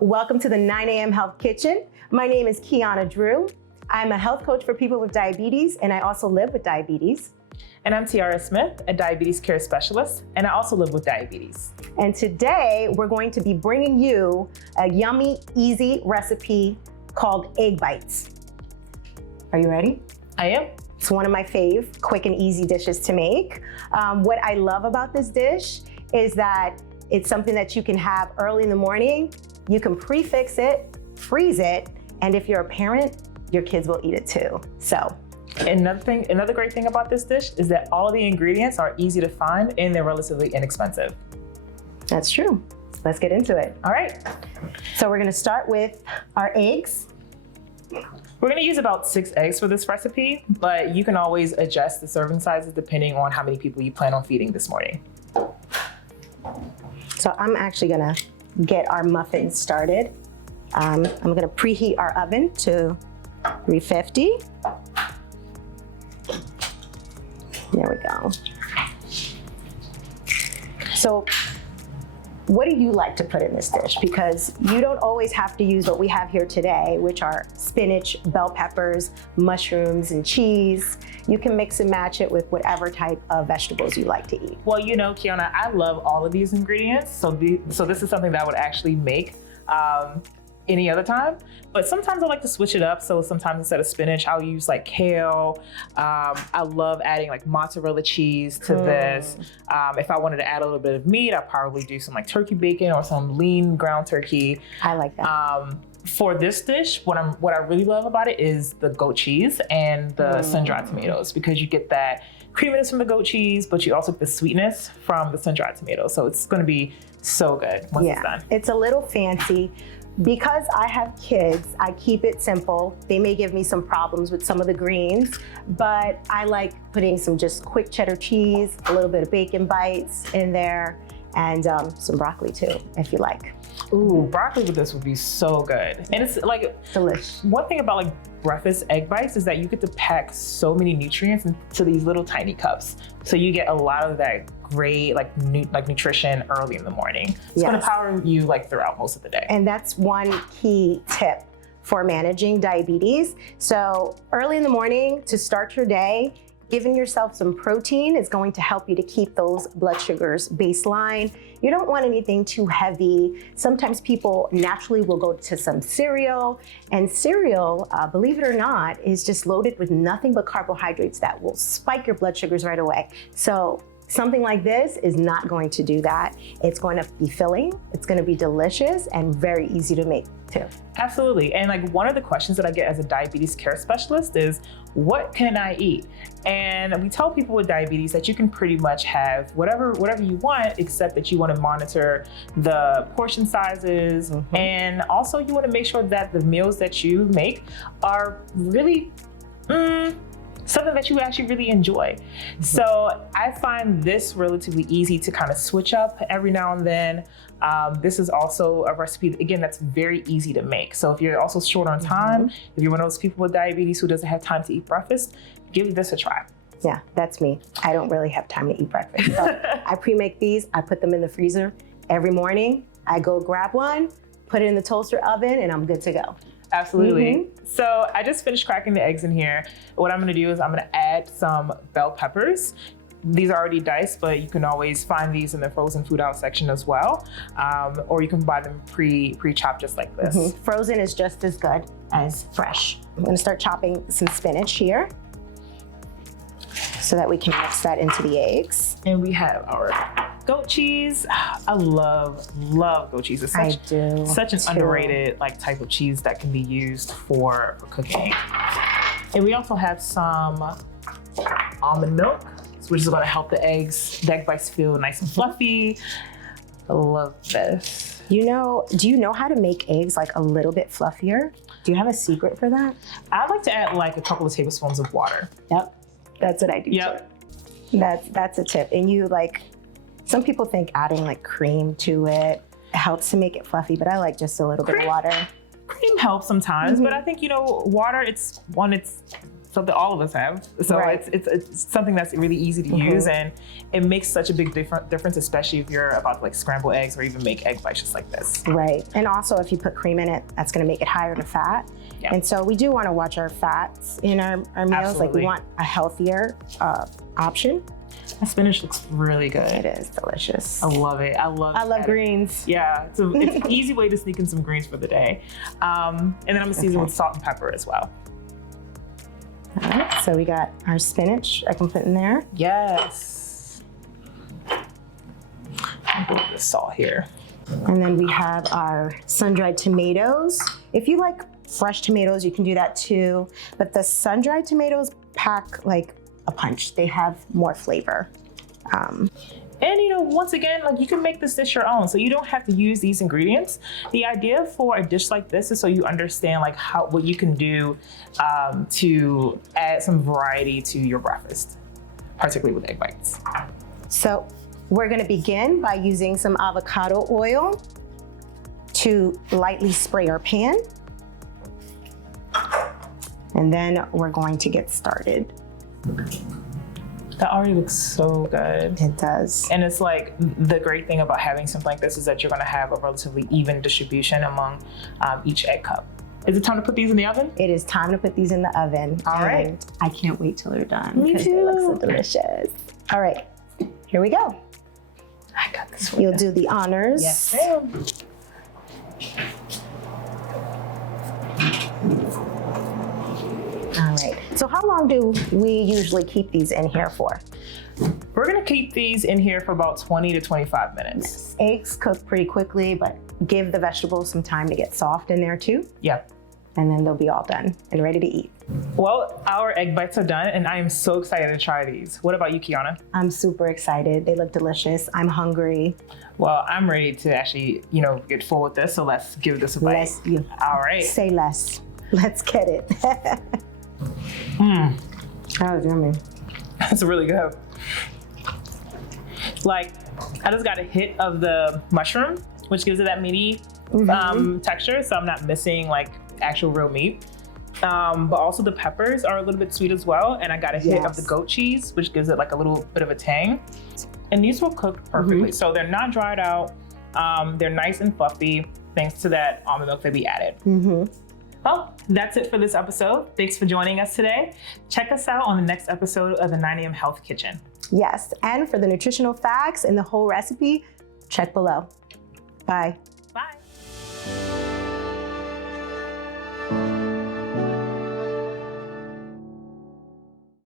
Welcome to the 9am Health Kitchen. My name is Qiana Drew. I'm a health coach for people with diabetes, and I also live with diabetes. And I'm T'ara Smith, a diabetes care specialist, and I also live with diabetes. And today we're going to be bringing you a yummy, easy recipe called egg bites. Are you ready? I am. It's one of my fave quick and easy dishes to make. What I love about this dish is that it's something that you can have early in the morning. You can prefix it, freeze it, and if you're a parent, your kids will eat it too. So. Another great thing about this dish is that all of the ingredients are easy to find and they're relatively inexpensive. That's true. Let's get into it. All right. So we're gonna start with our eggs. We're gonna use about 6 eggs for this recipe, but you can always adjust the serving sizes depending on how many people you plan on feeding this morning. So I'm actually gonna get our muffins started. I'm gonna preheat our oven to 350. There we go. So what do you like to put in this dish? Because you don't always have to use what we have here today, which are spinach, bell peppers, mushrooms, and cheese. You can mix and match it with whatever type of vegetables you like to eat. Well, you know, Qiana, I love all of these ingredients. So this is something that I would actually make any other time, but sometimes I like to switch it up. So sometimes instead of spinach, I'll use like kale. I love adding like mozzarella cheese to this. If I wanted to add a little bit of meat, I'd probably do some like turkey bacon or some lean ground turkey. I like that. For this dish, what I really love about it is the goat cheese and the sun-dried tomatoes, because you get that creaminess from the goat cheese, but you also get the sweetness from the sun-dried tomatoes. So it's gonna be so good once it's done. It's a little fancy. Because I have kids, I keep it simple. They may give me some problems with some of the greens, but I like putting some just quick cheddar cheese, a little bit of bacon bites in there, and some broccoli too, if you like. Ooh, broccoli with this would be so good. And it's like, delicious. One thing about like breakfast egg bites is that you get to pack so many nutrients into these little tiny cups. So you get a lot of that great nutrition early in the morning. It's gonna power you like throughout most of the day. And that's one key tip for managing diabetes. So early in the morning to start your day, giving yourself some protein is going to help you to keep those blood sugars baseline. You don't want anything too heavy. Sometimes people naturally will go to some cereal, and cereal, believe it or not, is just loaded with nothing but carbohydrates that will spike your blood sugars right away. So something like this is not going to do that. It's going to be filling, it's going to be delicious, and very easy to make too. Absolutely. And like one of the questions that I get as a diabetes care specialist is, what can I eat? And we tell people with diabetes that you can pretty much have whatever you want, except that you want to monitor the portion sizes. And also you want to make sure that the meals that you make are really something that you actually really enjoy. So I find this relatively easy to kind of switch up every now and then. This is also a recipe, again, that's very easy to make. So if you're also short on time, if you're one of those people with diabetes who doesn't have time to eat breakfast, give this a try. Yeah, that's me. I don't really have time to eat breakfast. So I pre-make these, I put them in the freezer every morning. I go grab one, put it in the toaster oven, and I'm good to go. Absolutely. So I just finished cracking the eggs in here. What I'm gonna do is I'm gonna add some bell peppers. These are already diced, but you can always find these in the frozen food aisle section as well. Or you can buy them pre-chopped just like this. Frozen is just as good as fresh. I'm gonna start chopping some spinach here so that we can mix that into the eggs. And we have our goat cheese. I love goat cheese. It's such an underrated like type of cheese that can be used for cooking. And we also have some almond milk, which is going to help the egg bites feel nice and fluffy. I love this. Do you know how to make eggs like a little bit fluffier? Do you have a secret for that? I like to add like a couple of tablespoons of water. Yep, that's what I do too. That's a tip. And some people think adding like cream to it helps to make it fluffy, but I like just a little bit of water. Cream helps sometimes, but I think, water, something all of us have. So Right. it's something that's really easy to use, and it makes such a big difference, especially if you're about to like scramble eggs or even make egg bites just like this. Right. And also if you put cream in it, that's gonna make it higher in fat. Yeah. And so we do wanna watch our fats in our meals. Absolutely. Like we want a healthier option. That spinach looks really good. It is delicious. I love it. I love greens. Yeah, it's an easy way to sneak in some greens for the day. And then I'm gonna season with salt and pepper as well. All right, so we got our spinach I can put in there. Yes. I'll put the salt here. And then we have our sun-dried tomatoes. If you like fresh tomatoes, you can do that too. But the sun-dried tomatoes pack like a punch. They have more flavor. And once again, like you can make this dish your own, so you don't have to use these ingredients. The idea for a dish like this is so you understand like what you can do to add some variety to your breakfast, particularly with egg bites. So we're gonna begin by using some avocado oil to lightly spray our pan. And then we're going to get started. That already looks so good. It does. And it's like the great thing about having something like this is that you're gonna have a relatively even distribution among each egg cup. Is it time to put these in the oven? It is time to put these in the oven. All right. And I can't wait till they're done. Me because too. They look so delicious. All right, here we go. I got this one. You'll do the honors. Yes, ma'am. All right. So how long do we usually keep these in here for? We're gonna keep these in here for about 20 to 25 minutes. Eggs cook pretty quickly, but give the vegetables some time to get soft in there too. Yeah. And then they'll be all done and ready to eat. Well, our egg bites are done, and I am so excited to try these. What about you, Qiana? I'm super excited. They look delicious. I'm hungry. Well, I'm ready to actually, get full with this, so let's give this a bite. All right. Say less. Let's get it. That was yummy. That's really good. Like, I just got a hit of the mushroom, which gives it that meaty texture, so I'm not missing like actual real meat. But also the peppers are a little bit sweet as well, and I got a hit of the goat cheese, which gives it like a little bit of a tang. And these were cooked perfectly, so they're not dried out. They're nice and fluffy, thanks to that almond milk that we added. Well, that's it for this episode. Thanks for joining us today. Check us out on the next episode of the 9amHealth Kitchen. Yes, and for the nutritional facts and the whole recipe, check below. Bye.